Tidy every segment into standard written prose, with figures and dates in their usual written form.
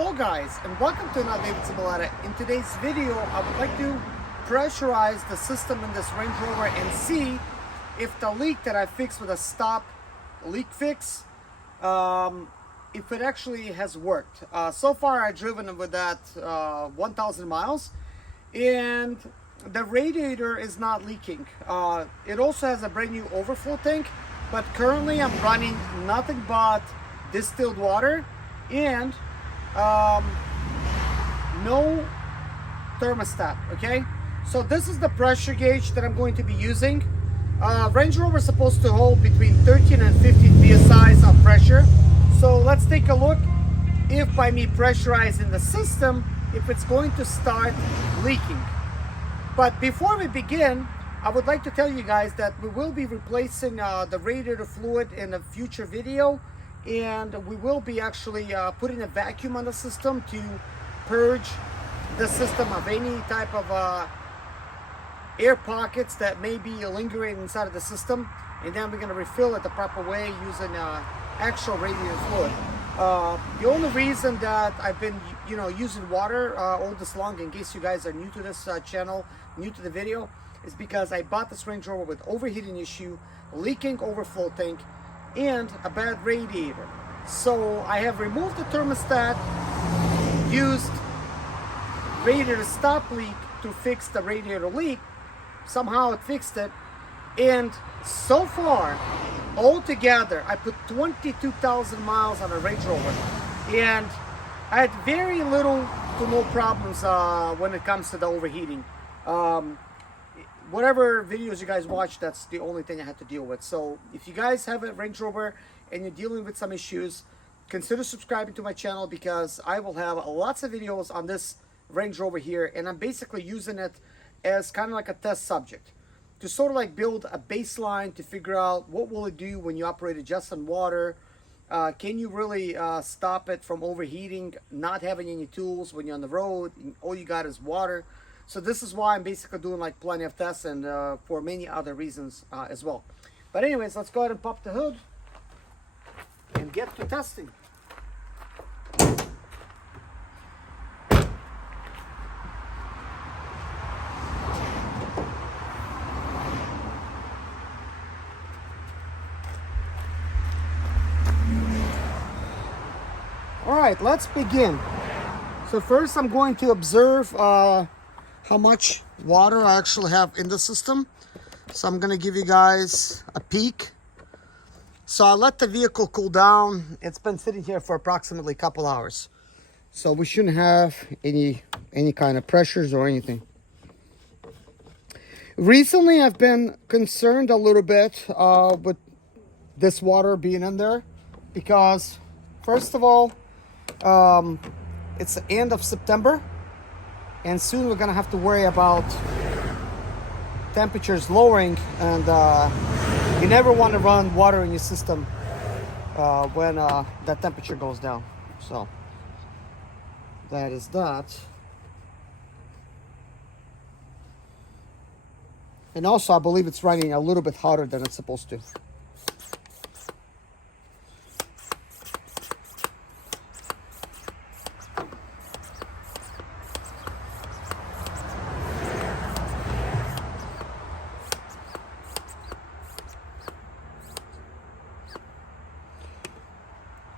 Hello guys, and welcome to another David Simulator. In today's video, I would like to pressurize the system in this Range Rover and see if the leak that I fixed with a stop leak fix, if it actually has worked. So far I've driven with that 1,000 miles and the radiator is not leaking. It also has a brand new overflow tank, but currently I'm running nothing but distilled water and no thermostat. Okay, so this is the pressure gauge that I'm going to be using. Range Rover is supposed to hold between 13 and 15 psi of pressure. So let's take a look if by me pressurizing the system, if it's going to start leaking. But before we begin, I would like to tell you guys that we will be replacing the radiator fluid in a future video, and we will be actually putting a vacuum on the system to purge the system of any type of air pockets that may be lingering inside of the system, and then we're going to refill it the proper way using actual radiator fluid. The only reason that I've been using water all this long, in case you guys are new to this channel, new to the video, is because I bought this Range Rover with overheating issue, leaking overflow tank, and a bad radiator. So I have removed the thermostat, used radiator stop leak to fix the radiator leak. Somehow it fixed it, and so far altogether I put 22,000 miles on a Range Rover, and I had very little to no problems when it comes to the overheating. Whatever videos you guys watch, that's the only thing I had to deal with. So if you guys have a Range Rover and you're dealing with some issues, consider subscribing to my channel, because I will have lots of videos on this Range Rover here, and I'm basically using it as kind of like a test subject to sort of like build a baseline to figure out what will it do when you operate it just on water. Can you really stop it from overheating, not having any tools when you're on the road, all you got is water. So this is why I'm basically doing like plenty of tests, and for many other reasons as well. But anyways, let's go ahead and pop the hood and get to testing. All right, let's begin. So first I'm going to observe how much water I actually have in the system. So I'm going to give you guys a peek. So I let the vehicle cool down. It's been sitting here for approximately a couple hours. So we shouldn't have any kind of pressures or anything. Recently I've been concerned a little bit with this water being in there, because first of all, it's the end of September, and soon we're gonna have to worry about temperatures lowering, and you never want to run water in your system when that temperature goes down. So that is that. And also I believe it's running a little bit hotter than it's supposed to.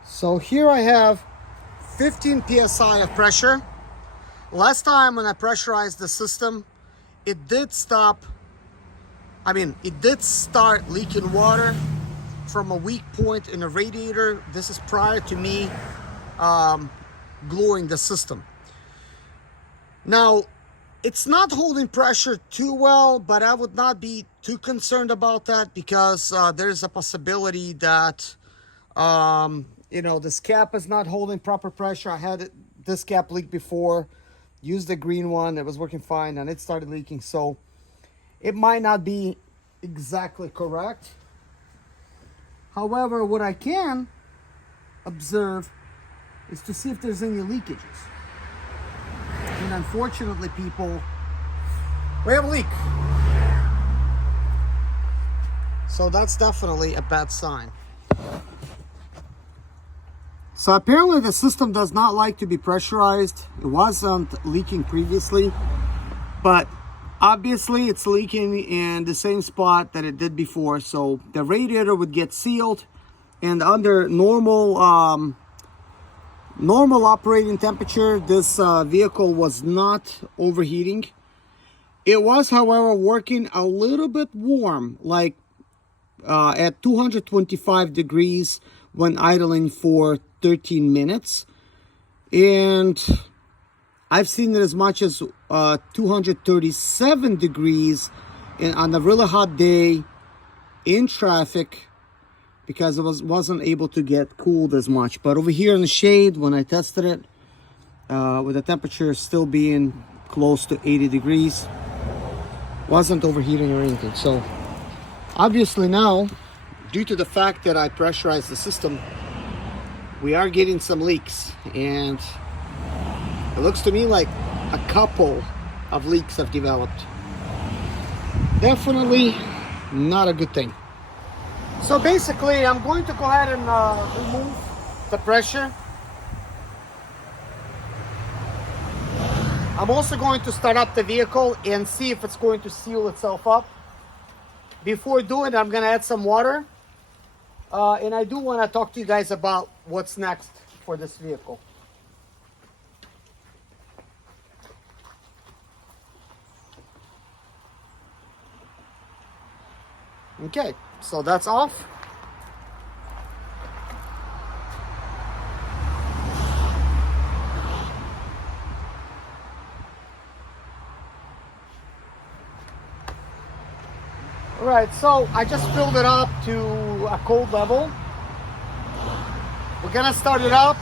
So here I have 15 psi of pressure. Last time when I pressurized the system, it did start leaking water from a weak point in the radiator. This is prior to me gluing the system. Now, it's not holding pressure too well, but I would not be too concerned about that, because there's a possibility that this cap is not holding proper pressure. I had this cap leak before, used the green one, it was working fine, and it started leaking. So it might not be exactly correct. However, what I can observe is to see if there's any leakages. And unfortunately, people, we have a leak. So that's definitely a bad sign. So apparently the system does not like to be pressurized. It wasn't leaking previously, but obviously it's leaking in the same spot that it did before. So the radiator would get sealed, and under normal operating temperature, this vehicle was not overheating. It was, however, working a little bit warm, like at 225 degrees when idling for 13 minutes. And I've seen it as much as 237 degrees on a really hot day in traffic, because it wasn't able to get cooled as much. But over here in the shade, when I tested it, with the temperature still being close to 80 degrees, wasn't overheating or anything. So obviously now, due to the fact that I pressurized the system, we are getting some leaks, and it looks to me like a couple of leaks have developed. Definitely not a good thing. So basically, I'm going to go ahead and remove the pressure. I'm also going to start up the vehicle and see if it's going to seal itself up. Before doing it, I'm going to add some water. And I do want to talk to you guys about what's next for this vehicle. Okay, so that's off. All right, so I just filled it up to a cold level. We're gonna start it up,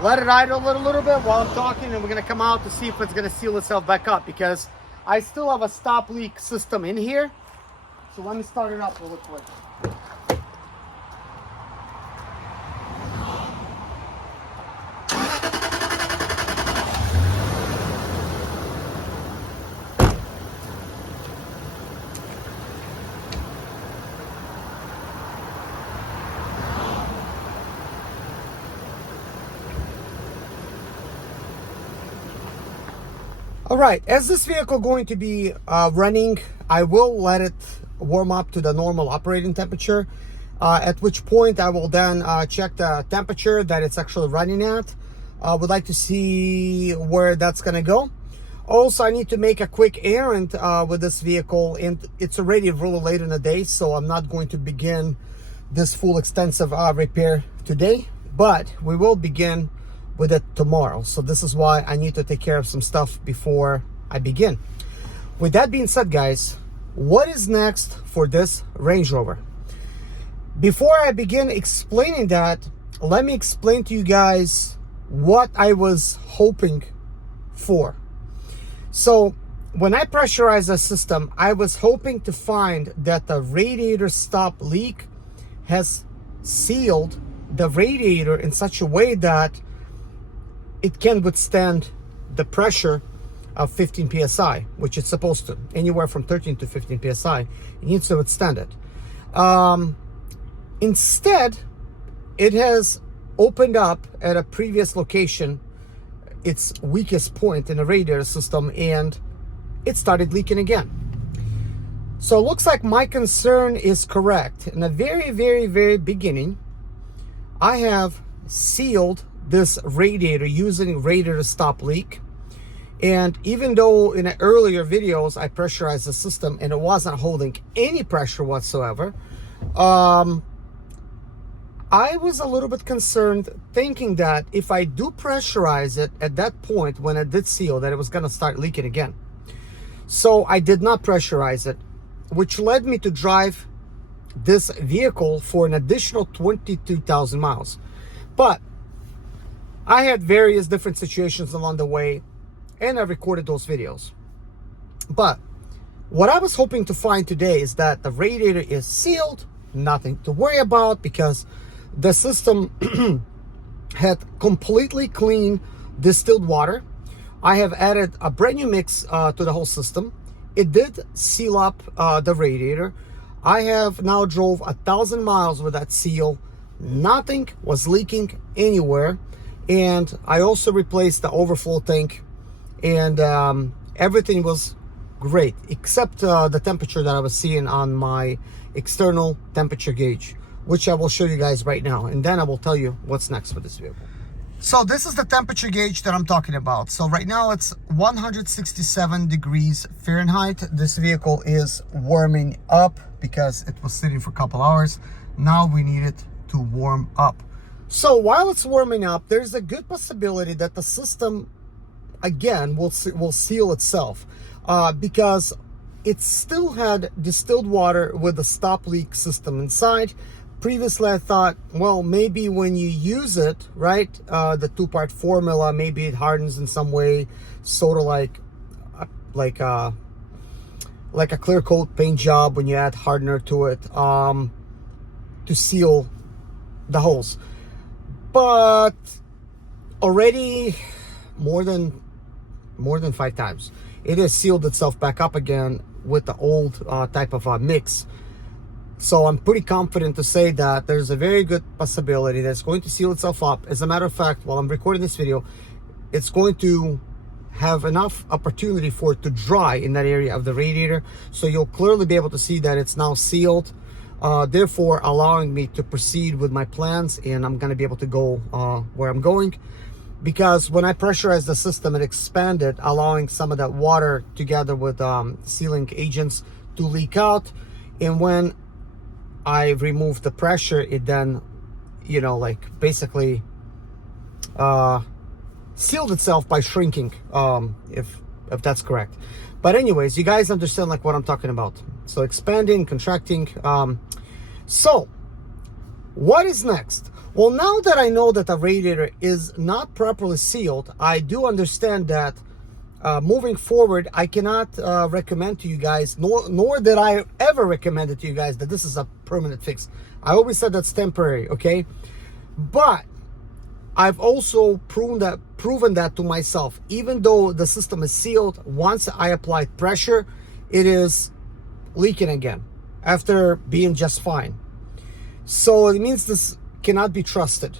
let it idle a little bit while I'm talking, and we're gonna come out to see if it's gonna seal itself back up, because I still have a stop leak system in here. So let me start it up really quick. All right, as this vehicle going to be running, I will let it warm up to the normal operating temperature, at which point I will then check the temperature that it's actually running at. Would like to see where that's gonna go. Also, I need to make a quick errand with this vehicle, and it's already really late in the day, so I'm not going to begin this full extensive repair today, but we will begin with it tomorrow. So this is why I need to take care of some stuff before I begin. With that being said, guys, what is next for this Range Rover? Before I begin explaining that, let me explain to you guys what I was hoping for. So when I pressurized the system, I was hoping to find that the radiator stop leak has sealed the radiator in such a way that it can withstand the pressure of 15 psi, which it's supposed to. Anywhere from 13 to 15 psi, it needs to withstand it. Instead, it has opened up at a previous location, its weakest point in the radiator system, and it started leaking again. So it looks like my concern is correct. In the very beginning, I have sealed this radiator using radiator stop leak. And even though in the earlier videos I pressurized the system and it wasn't holding any pressure whatsoever, I was a little bit concerned, thinking that if I do pressurize it at that point when it did seal, that it was going to start leaking again. So I did not pressurize it, which led me to drive this vehicle for an additional 22,000 miles. But I had various different situations along the way, and I recorded those videos. But what I was hoping to find today is that the radiator is sealed, nothing to worry about, because the system had completely clean distilled water. I have added a brand new mix to the whole system. It did seal up the radiator. I have now drove 1,000 miles with that seal. Nothing was leaking anywhere. And I also replaced the overflow tank, and everything was great except the temperature that I was seeing on my external temperature gauge, which I will show you guys right now, and then I will tell you what's next for this vehicle. So this is the temperature gauge that I'm talking about. So right now it's 167 degrees Fahrenheit. This vehicle is warming up because it was sitting for a couple hours. Now we need it to warm up. So while it's warming up, there's a good possibility that the system again will seal itself because it still had distilled water with the stop leak system inside. Previously, I thought, well, maybe when you use it, right, the two-part formula, maybe it hardens in some way, sort of like a clear coat paint job when you add hardener to it to seal the holes. But already more than 5 times, it has sealed itself back up again with the old type of mix. So I'm pretty confident to say that there's a very good possibility that it's going to seal itself up. As a matter of fact, while I'm recording this video, it's going to have enough opportunity for it to dry in that area of the radiator. So you'll clearly be able to see that it's now sealed, therefore allowing me to proceed with my plans, and I'm going to be able to go where I'm going. Because when I pressurized the system, it expanded, allowing some of that water together with sealing agents to leak out. And when I removed the pressure, it then, you know, like basically sealed itself by shrinking, if that's correct. But anyways, you guys understand like what I'm talking about. So expanding, contracting. So what is next? Well, now that I know that the radiator is not properly sealed, I do understand that moving forward, I cannot recommend to you guys, nor did I ever recommend it to you guys, that this is a permanent fix. I always said that's temporary, okay? But I've also proven that to myself. Even though the system is sealed, once I applied pressure, it is leaking again after being just fine. So it means this cannot be trusted.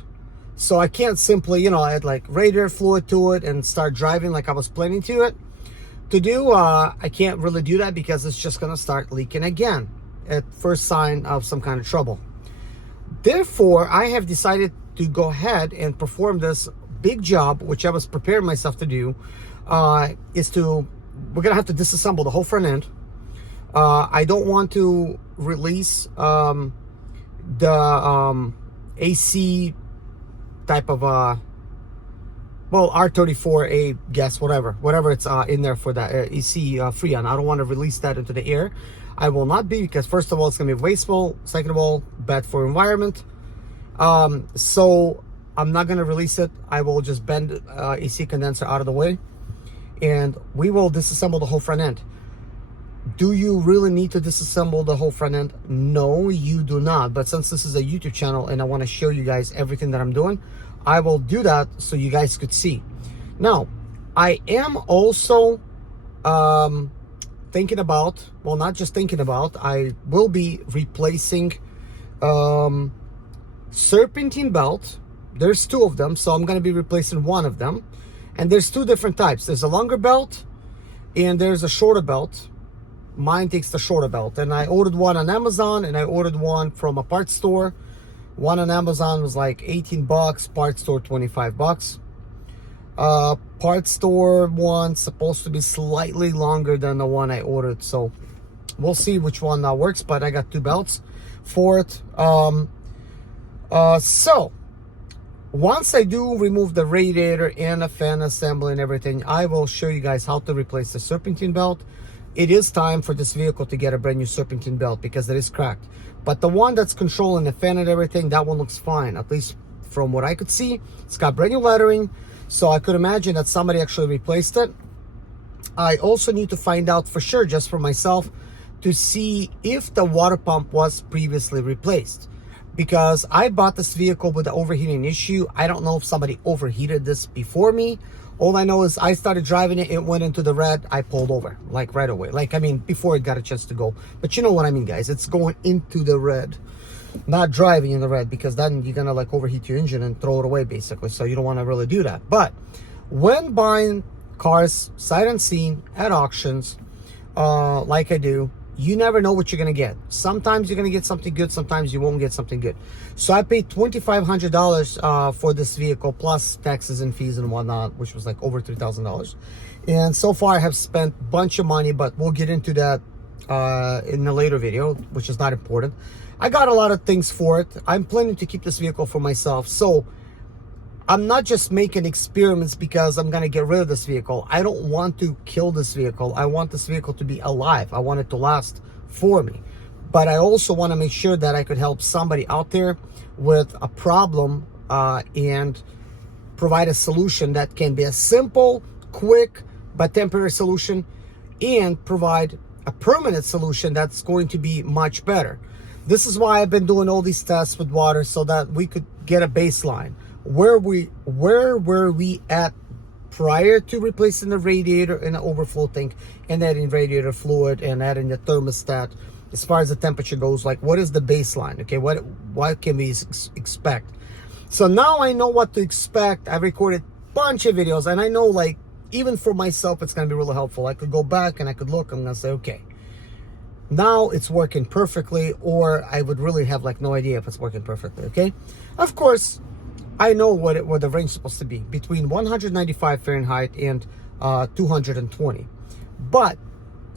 So I can't simply, you know, add like radiator fluid to it and start driving like I was planning to do. I can't really do that because it's just gonna start leaking again at first sign of some kind of trouble. Therefore, I have decided to go ahead and perform this big job, which I was preparing myself to do. We're gonna have to disassemble the whole front end. I don't want to release the AC type of R34A gas, whatever it's in there for that AC Freon. I don't want to release that into the air. I will not be, because first of all, it's gonna be wasteful, second of all, bad for environment. So I'm not gonna release it. I will just bend AC condenser out of the way, and we will disassemble the whole front end. Do you really need to disassemble the whole front end? No, you do not. But since this is a YouTube channel and I want to show you guys everything that I'm doing, I will do that so you guys could see. Now, I am also thinking about, well, not just thinking about, I will be replacing serpentine belt. There's 2 of them, so I'm going to be replacing one of them. And there's 2 different types. There's a longer belt and there's a shorter belt. Mine takes the shorter belt, and I ordered one on Amazon and I ordered one from a parts store. One on Amazon was like 18 bucks, parts store 25 bucks. Parts store one supposed to be slightly longer than the one I ordered, so we'll see which one works, but I got 2 belts for it. So once I do remove the radiator and the fan assembly and everything, I will show you guys how to replace the serpentine belt. It is time for this vehicle to get a brand new serpentine belt because it is cracked. But the one that's controlling the fan and everything, that one looks fine. At least from what I could see, it's got brand new lettering. So I could imagine that somebody actually replaced it. I also need to find out for sure, just for myself, to see if the water pump was previously replaced. Because I bought this vehicle with the overheating issue. I don't know if somebody overheated this before me. All I know is I started driving it, it went into the red, I pulled over, like right away. Like, I mean, before it got a chance to go. But you know what I mean, guys, it's going into the red. not driving in the red, because then you're gonna like overheat your engine and throw it away basically. So you don't want to really do that. But when buying cars sight unseen at auctions, like I do, you never know what you're gonna get. Sometimes you're gonna get something good, sometimes you won't get something good. So I paid $2,500 for this vehicle, plus taxes and fees and whatnot, which was like over $3,000. And so far I have spent a bunch of money, but we'll get into that in a later video, which is not important. I got a lot of things for it. I'm planning to keep this vehicle for myself, so I'm not just making experiments because I'm gonna get rid of this vehicle. I don't want to kill this vehicle. I want this vehicle to be alive. I want it to last for me. But I also want to make sure that I could help somebody out there with a problem and provide a solution that can be a simple, quick, but temporary solution, and provide a permanent solution that's going to be much better. This is why I've been doing all these tests with water, so that we could get a baseline. Where were we at prior to replacing the radiator and the overflow tank and adding radiator fluid and adding the thermostat? As far as the temperature goes, like, what is the baseline? Okay, what can we expect? So now I know what to expect. I recorded a bunch of videos, and I know, like, even for myself, it's gonna be really helpful. I could go back and I could look. I'm gonna say, okay, now it's working perfectly, or I would really have like no idea if it's working perfectly. Okay, of course I know what the range is supposed to be, between 195 Fahrenheit and 220. But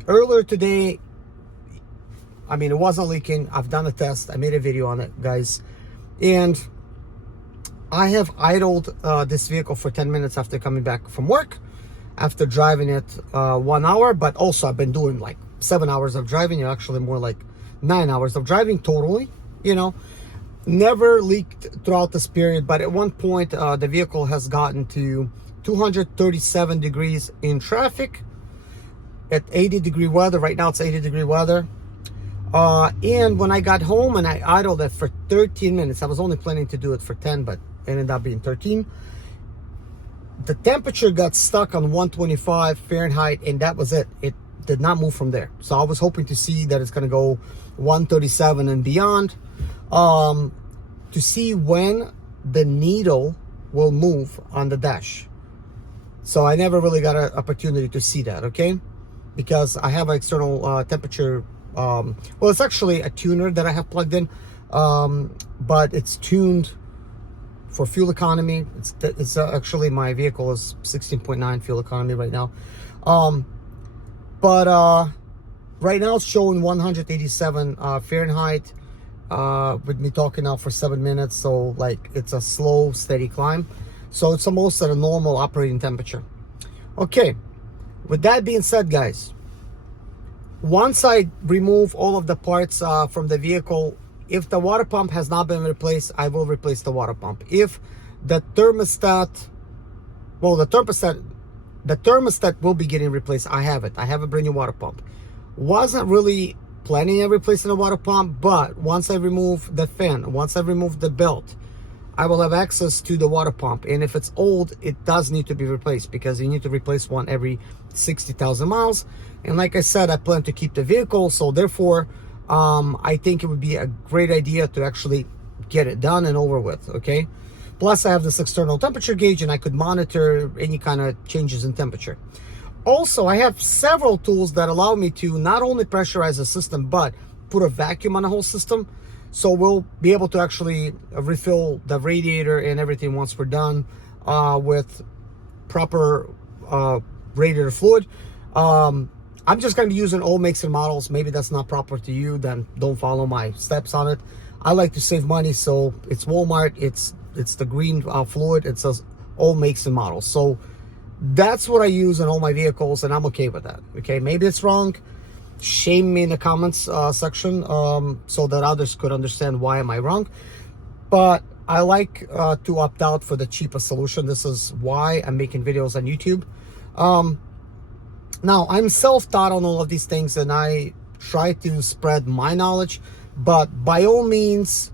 earlier today, I mean, it wasn't leaking. I've done a test. I made a video on it, guys. And I have idled this vehicle for 10 minutes after coming back from work, after driving it 1 hour. But also I've been doing like 7 hours of driving, actually more like 9 hours of driving totally, you know. Never leaked throughout this period, but at one point the vehicle has gotten to 237 degrees in traffic at 80-degree weather. Right now it's 80-degree weather. And when I got home and I idled it for 13 minutes, I was only planning to do it for 10, but it ended up being 13. The temperature got stuck on 125 Fahrenheit, and that was it. It did not move from there. So I was hoping to see that it's going to go 137 and beyond, to see when the needle will move on the dash. So I never really got an opportunity to see that, okay? Because I have an external temperature, well, it's actually a tuner that I have plugged in, but it's tuned for fuel economy. It's actually, my vehicle is 16.9 fuel economy right now. But right now it's showing 187 Fahrenheit, with me talking now for 7 minutes. So like, it's a slow, steady climb. So it's almost at a normal operating temperature. Okay, with that being said, guys, once I remove all of the parts from the vehicle, if the water pump has not been replaced, I will replace the water pump. If the thermostat, well, the thermostat will be getting replaced. I have it. I have a brand new water pump. Wasn't really planning on replacing the water pump, but once I remove the fan, once I remove the belt, I will have access to the water pump. And if it's old, it does need to be replaced, because you need to replace one every 60,000 miles. And like I said, I plan to keep the vehicle, so therefore I think it would be a great idea to actually get it done and over with. Okay, plus I have this external temperature gauge, and I could monitor any kind of changes in temperature. Also, I have several tools that allow me to not only pressurize the system, but put a vacuum on the whole system. So we'll be able to actually refill the radiator and everything once we're done with proper radiator fluid. I'm just going to be using old makes and models. Maybe that's not proper to you, then don't follow my steps on it. I like to save money, so it's Walmart. It's the green fluid. It says old makes and models. So that's what I use in all my vehicles, and I'm okay with that. Okay, maybe it's wrong. Shame me in the comments section, so that others could understand why am I wrong. But I like to opt out for the cheapest solution. This is why I'm making videos on YouTube. Now, I'm self-taught on all of these things, and I try to spread my knowledge, but by all means,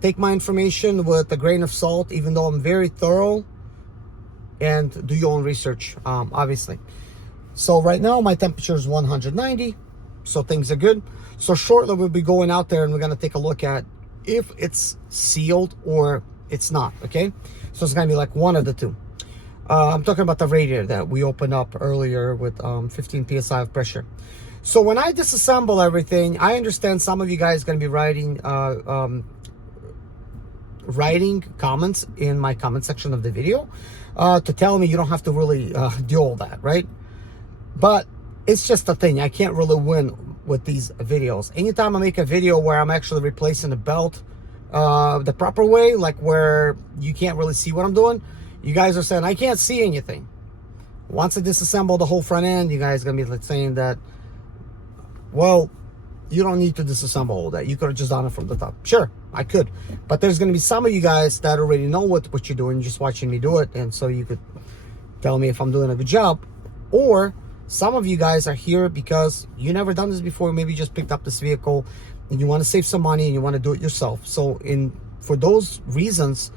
take my information with a grain of salt, even though I'm very thorough, and do your own research, obviously. So right now my temperature is 190. so things are good. So shortly we'll be going out there and we're going to take a look at if it's sealed or it's not. Okay, so it's going to be like one of the two. I'm talking about the radiator that we opened up earlier with 15 psi of pressure. So when I disassemble everything, I understand some of you guys are going to be writing comments in my comment section of the video to tell me you don't have to really do all that, right? But it's just a thing. I can't really win with these videos. Anytime I make a video where I'm actually replacing the belt the proper way, like where you can't really see what I'm doing, you guys are saying I can't see anything. Once I disassemble the whole front end, you guys are gonna be like saying that, well, you don't need to disassemble all that. You could have just done it from the top. Sure, I could. But there's gonna be some of you guys that already know what you're doing, just watching me do it, and so you could tell me if I'm doing a good job. Or some of you guys are here because you never done this before. Maybe you just picked up this vehicle and you want to save some money and you want to do it yourself. So for those reasons,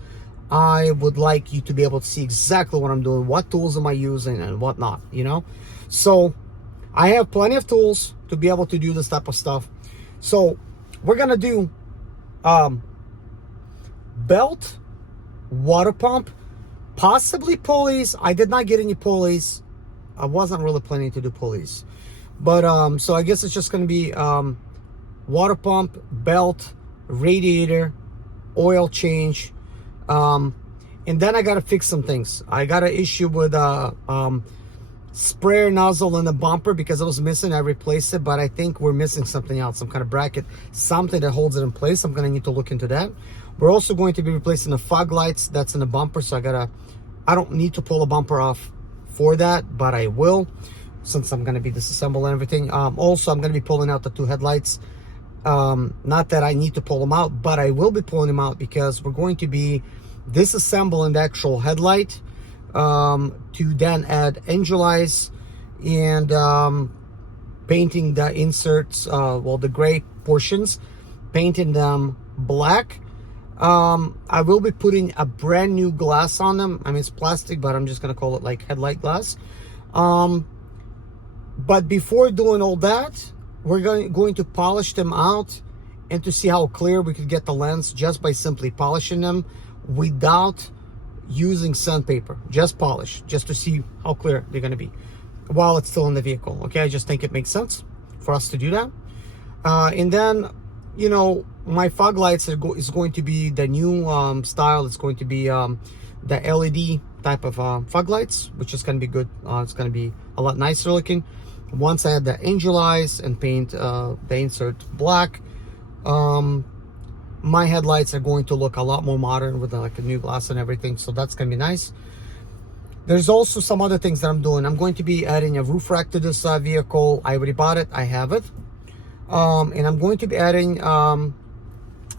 I would like you to be able to see exactly what I'm doing, what tools am I using and whatnot, you know? So I have plenty of tools to be able to do this type of stuff. So we're going to do belt, water pump, possibly pulleys. I did not get any pulleys. I wasn't really planning to do pulleys. But so I guess it's just going to be water pump, belt, radiator, oil change. And then I got to fix some things. I got an issue with sprayer nozzle in the bumper because it was missing. I replaced it, but I think we're missing something else, some kind of bracket, something that holds it in place. I'm going to need to look into that. We're also going to be replacing the fog lights that's in the bumper. So I don't need to pull the bumper off for that, but I will, since I'm going to be disassembling everything. Also, I'm going to be pulling out the two headlights. Not that I need to pull them out, but I will be pulling them out because we're going to be disassembling the actual headlight to then add angel eyes and painting the inserts, well, the gray portions, painting them black. I will be putting a brand new glass on them. I mean, it's plastic, but I'm just going to call it like headlight glass. But before doing all that, we're going to polish them out and to see how clear we could get the lens just by simply polishing them without using sandpaper. Just polish, just to see how clear they're going to be while it's still in the vehicle. Okay, I just think it makes sense for us to do that. And then, you know, my fog lights is going to be the new style. It's going to be the LED type of fog lights, which is going to be good. It's going to be a lot nicer looking. Once I add the angel eyes and paint the insert black, my headlights are going to look a lot more modern with like a new glass and everything. So that's going to be nice. There's also some other things that I'm doing. I'm going to be adding a roof rack to this vehicle. I already bought it. I have it. And I'm going to be adding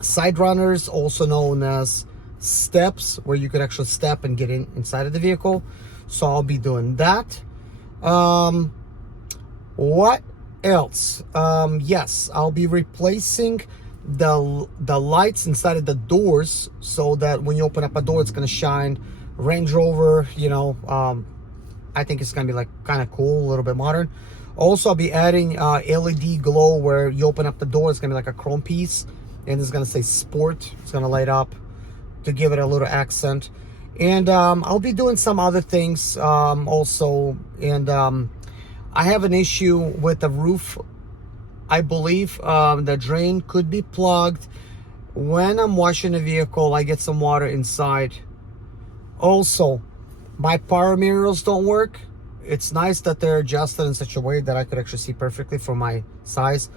side runners, also known as steps, where you could actually step and get inside of the vehicle. So I'll be doing that. What else? Yes, I'll be replacing the lights inside of the doors so that when you open up a door, it's going to shine. Range Rover, you know, I think it's going to be like kind of cool, a little bit modern. Also, I'll be adding LED glow where you open up the door. It's going to be like a chrome piece, and it's going to say sport. It's going to light up to give it a little accent. And I'll be doing some other things also. And I have an issue with the roof. I believe the drain could be plugged. When I'm washing the vehicle, I get some water inside. Also, my power mirrors don't work. It's nice that they're adjusted in such a way that I could actually see perfectly for my size.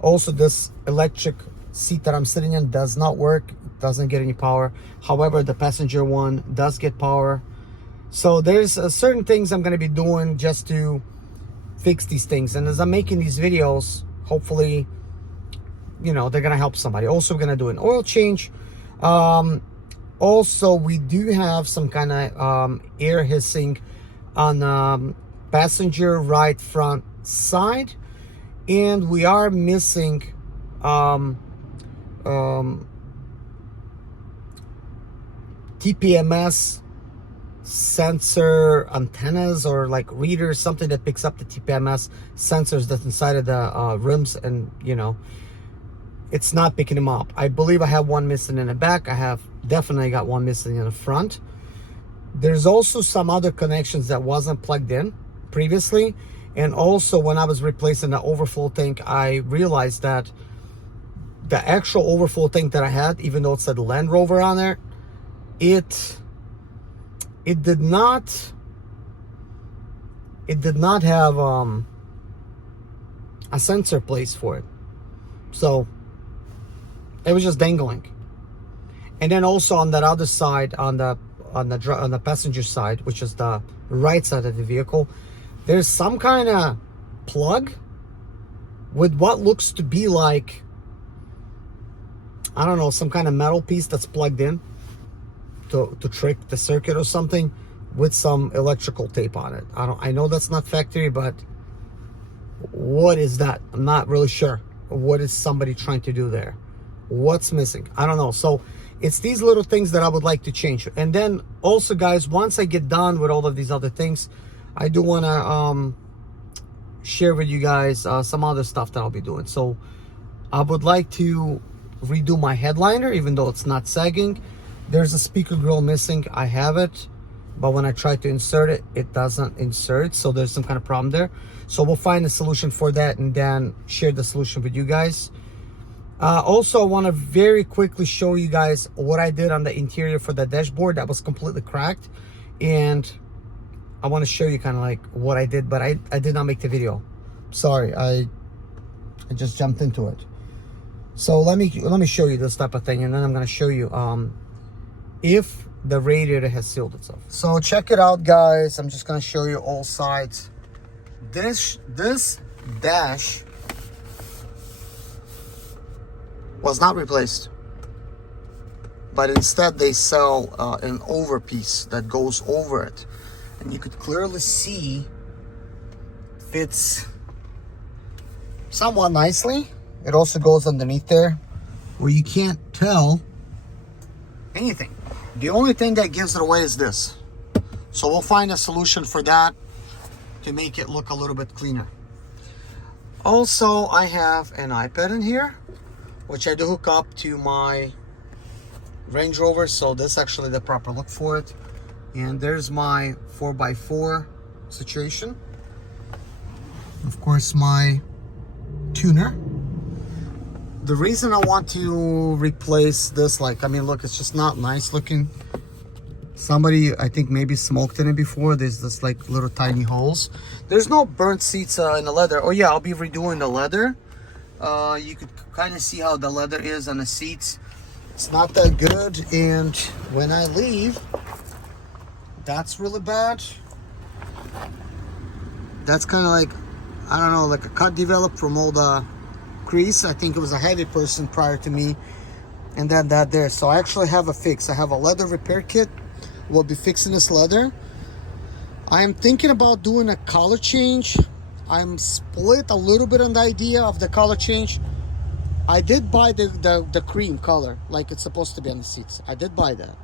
Also, this electric seat that I'm sitting in does not work. It doesn't get any power. However, the passenger one does get power. So there's certain things I'm going to be doing just to fix these things. And as I'm making these videos, hopefully, you know, they're going to help somebody. Also, we're going to do an oil change. Also, we do have some kind of air hissing on passenger right front side, and we are missing TPMS sensor antennas or like readers, something that picks up the TPMS sensors that's inside of the rims, and you know, it's not picking them up. I believe I have one missing in the back. I have definitely got one missing in the front. There's also some other connections that wasn't plugged in previously, and also when I was replacing the overflow tank, I realized that the actual overflow tank that I had, even though it said Land Rover on there, it did not have a sensor place for it, so it was just dangling. And then also on that other side, on the passenger side, which is the right side of the vehicle, there's some kind of plug with what looks to be like, I don't know, some kind of metal piece that's plugged in to trick the circuit or something, with some electrical tape on it. I know that's not factory, but what is that? I'm not really sure. What is somebody trying to do there? What's missing? I don't know. So it's these little things that I would like to change. And then also, guys, once I get done with all of these other things, I do want to share with you guys some other stuff that I'll be doing. So I would like to redo my headliner, even though it's not sagging. There's a speaker grill missing. I have it, but when I try to insert it, it doesn't insert. So there's some kind of problem there. So we'll find a solution for that and then share the solution with you guys. Also, I want to very quickly show you guys what I did on the interior for the dashboard that was completely cracked, and I want to show you kind of like what I did, but I did not make the video. Sorry, I just jumped into it. So let me show you this type of thing, and then I'm going to show you if the radiator has sealed itself. So check it out, guys. I'm just going to show you all sides. This dash was not replaced, but instead they sell an over piece that goes over it, and you could clearly see fits somewhat nicely. It also goes underneath there where you can't tell anything. The only thing that gives it away is this. So we'll find a solution for that to make it look a little bit cleaner. Also, I have an iPad in here, which I do hook up to my Range Rover, so this is actually the proper look for it. And there's my 4x4 situation. Of course, my tuner. The reason I want to replace this, like, I mean, look, it's just not nice looking. Somebody, I think, maybe smoked in it before. There's this like little tiny holes. There's no burnt seats in the leather. Oh yeah, I'll be redoing the leather. You could kind of see how the leather is on the seats. It's not that good, and when I leave, that's really bad. That's kind of like, I don't know, like a cut developed from all the grease. I think it was a heavy person prior to me, and then that there. So I actually have a fix. I have a leather repair kit. We'll be fixing this leather. I'm thinking about doing a color change. I'm split a little bit on the idea of the color change. I did buy the cream color like it's supposed to be on the seats. I did buy that,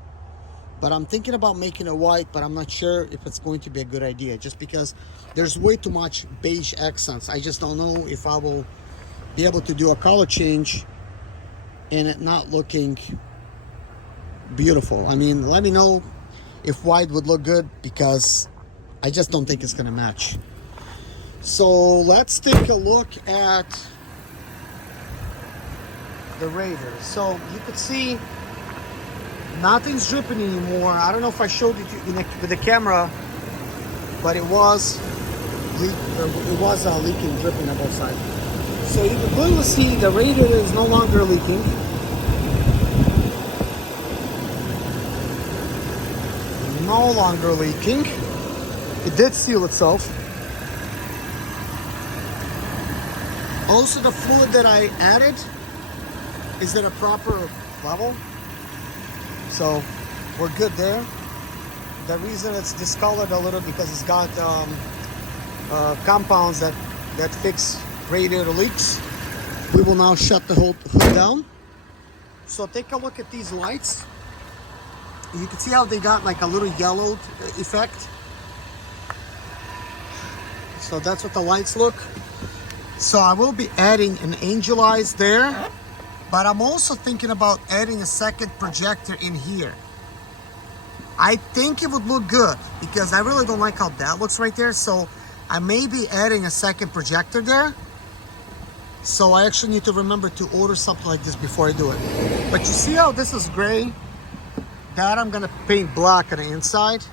but I'm thinking about making it white, but I'm not sure if it's going to be a good idea, just because there's way too much beige accents. I just don't know if I will be able to do a color change and it not looking beautiful. I mean, let me know if white would look good, because I just don't think it's gonna match. So let's take a look at the Raider. So you could see nothing's dripping anymore. I don't know if I showed it with the camera, but it was leaking, dripping on both sides. So you can clearly see the radiator is no longer leaking. No longer leaking. It did seal itself. Also, the fluid that I added is at a proper level, so we're good there. The reason it's discolored a little because it's got compounds that fix radiator leaks. We will now shut the whole hood down. So take a look at these lights. You can see how they got like a little yellowed effect. So that's what the lights look. So I will be adding an angel eyes there, but I'm also thinking about adding a second projector in here. I think it would look good because I really don't like how that looks right there. So I may be adding a second projector there. So I actually need to remember to order something like this before I do it. But you see how this is gray? That I'm gonna paint black on the inside.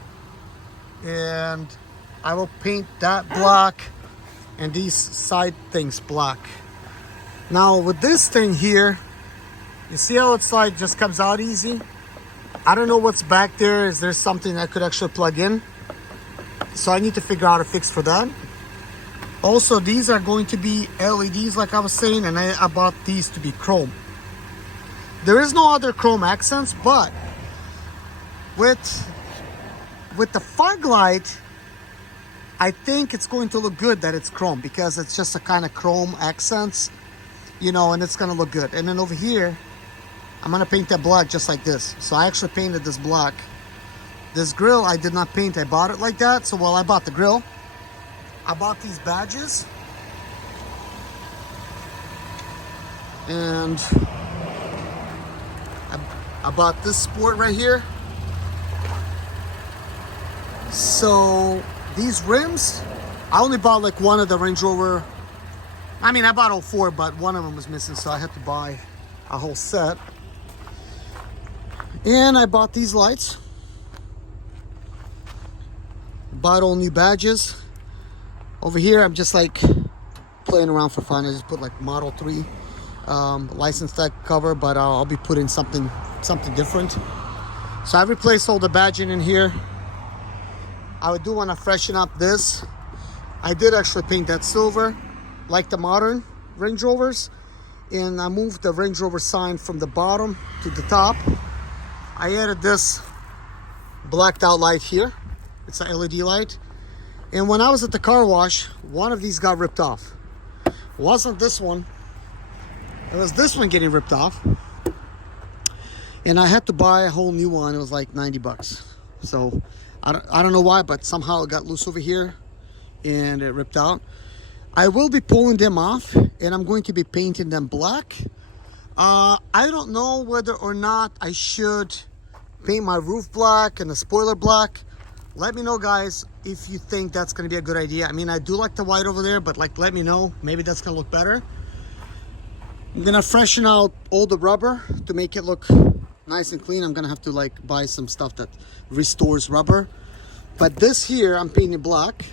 And I will paint that black and these side things black. Now with this thing here, you see how it's like just comes out easy? I don't know what's back there. Is there something I could actually plug in? So I need to figure out a fix for that. Also, these are going to be LEDs like I was saying, and I bought these to be chrome. There is no other chrome accents, but with the fog light, I think it's going to look good that it's chrome because it's just a kind of chrome accents, you know, and it's gonna look good. And then over here, I'm gonna paint that black just like this. So I actually painted this black. This grill I did not paint, I bought it like that. So while I bought the grill, I bought these badges. And I bought this sport right here. So these rims, I only bought like one of the Range Rover. I mean, I bought all four, but one of them was missing, so I had to buy a whole set. And I bought these lights. Bought all new badges. Over here, I'm just like playing around for fun. I just put like Model 3 license tag cover, but I'll be putting something different. So I replaced all the badging in here. I do want to freshen up this. I did actually paint that silver, like the modern Range Rovers. And I moved the Range Rover sign from the bottom to the top. I added this blacked out light here. It's an LED light. And when I was at the car wash, one of these got ripped off. It wasn't this one. It was this one getting ripped off. And I had to buy a whole new one. It was like 90 bucks. So I don't know why, but somehow it got loose over here and it ripped out. I will be pulling them off and I'm going to be painting them black. I don't know whether or not I should paint my roof black and the spoiler black. Let me know, guys, if you think that's going to be a good idea. I mean, I do like the white over there, but like, let me know. Maybe that's going to look better. I'm going to freshen out all the rubber to make it look nice and clean. I'm going to have to like buy some stuff that restores rubber. But this here, I'm painting black.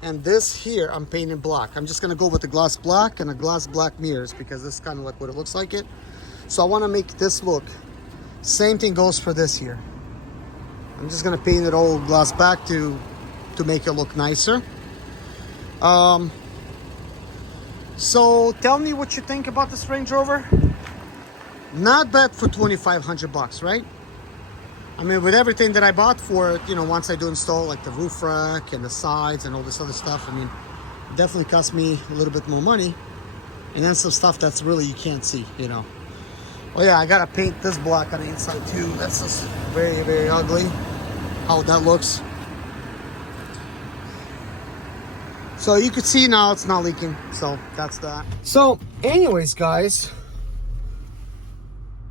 And this here, I'm painting black. I'm just going to go with the gloss black and the gloss black mirrors because this is kind of like what it looks like it. So I want to make this look. Same thing goes for this here. I'm just gonna paint it all gloss back to make it look nicer. So tell me what you think about this Range Rover. Not bad for 2,500 bucks, right? I mean, with everything that I bought for it, you know, once I do install like the roof rack and the sides and all this other stuff, I mean, it definitely cost me a little bit more money. And then some stuff that's really you can't see, you know. Oh yeah, I gotta paint this black on the inside too. That's just very, very ugly how that looks. So you can see now it's not leaking. So that's that. So anyways, guys,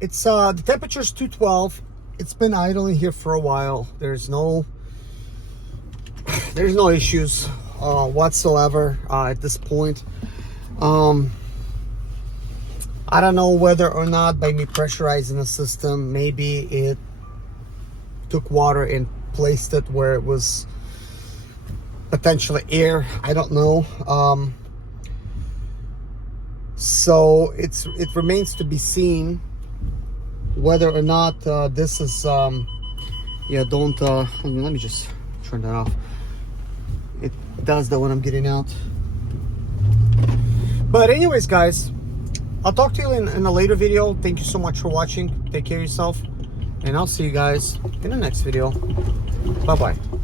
it's the temperature's 212. It's been idling here for a while. There's no issues whatsoever at this point. I don't know whether or not by me pressurizing the system, maybe it took water and placed it where it was potentially air. I don't know. So it remains to be seen whether or not this is yeah, don't let me just turn that off. It does that when I'm getting out. But anyways, guys, I'll talk to you in a later video. Thank you so much for watching. Take care of yourself, and I'll see you guys in the next video. Bye bye.